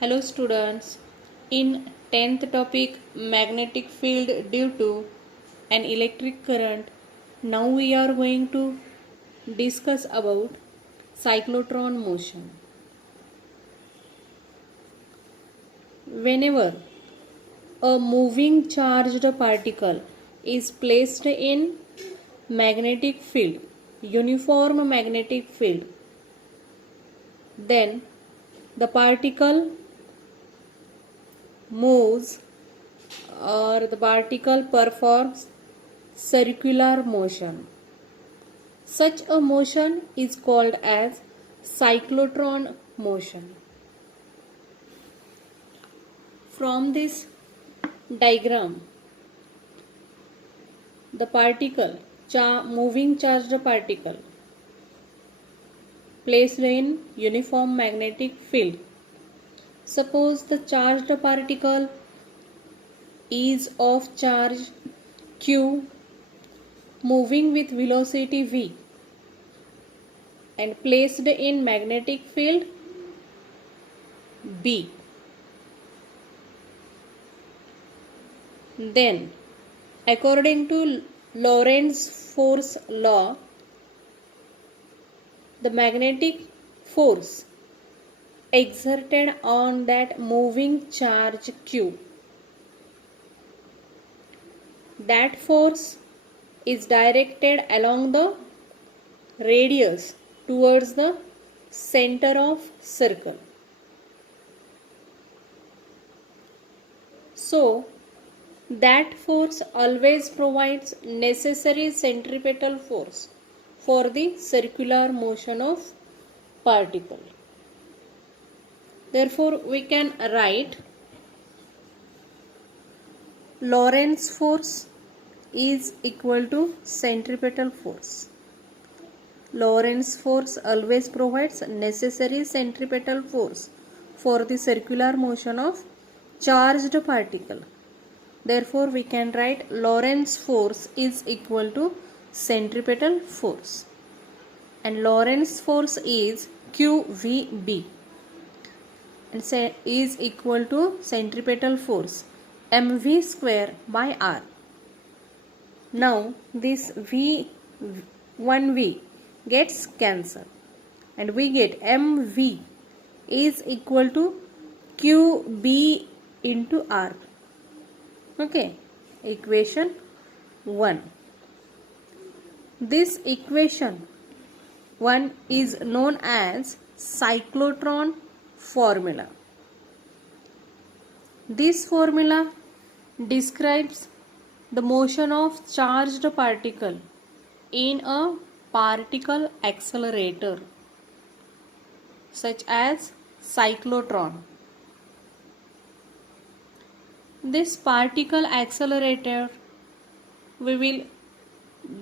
Hello students. In 10th topic magnetic field due to an electric current, now we are going to discuss about cyclotron motion. Whenever a moving charged particle is placed in magnetic field, uniform magnetic field, then the particle moves or the particle performs circular motion. Such a motion is called as cyclotron motion. From this diagram, the particle, moving charged particle placed in uniform magnetic field. Suppose the charged particle is of charge Q moving with velocity V and placed in magnetic field B. Then, according to Lorentz force law, the magnetic force exerted on that moving charge Q, that force is directed along the radius towards the center of circle. So, that force always provides necessary centripetal force for the circular motion of particle. Therefore, we can write Lorentz force is equal to centripetal force. Lorentz force always provides necessary centripetal force for the circular motion of charged particle. Therefore, we can write Lorentz force is equal to centripetal force. And Lorentz force is QVB and is equal to centripetal force mv square by r. Now this V1V gets cancelled and we get mv is equal to qb into r. Okay, equation 1. This equation 1 is known as cyclotron formula. This formula describes the motion of charged particle in a particle accelerator such as cyclotron. This particle accelerator we will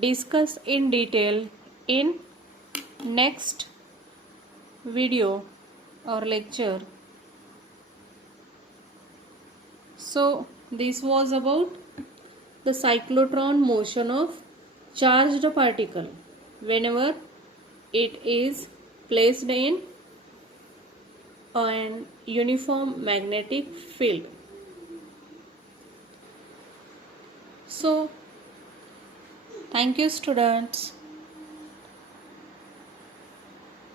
discuss in detail in next video or lecture. So this was about the cyclotron motion of charged particle whenever it is placed in an uniform magnetic field. So thank you students.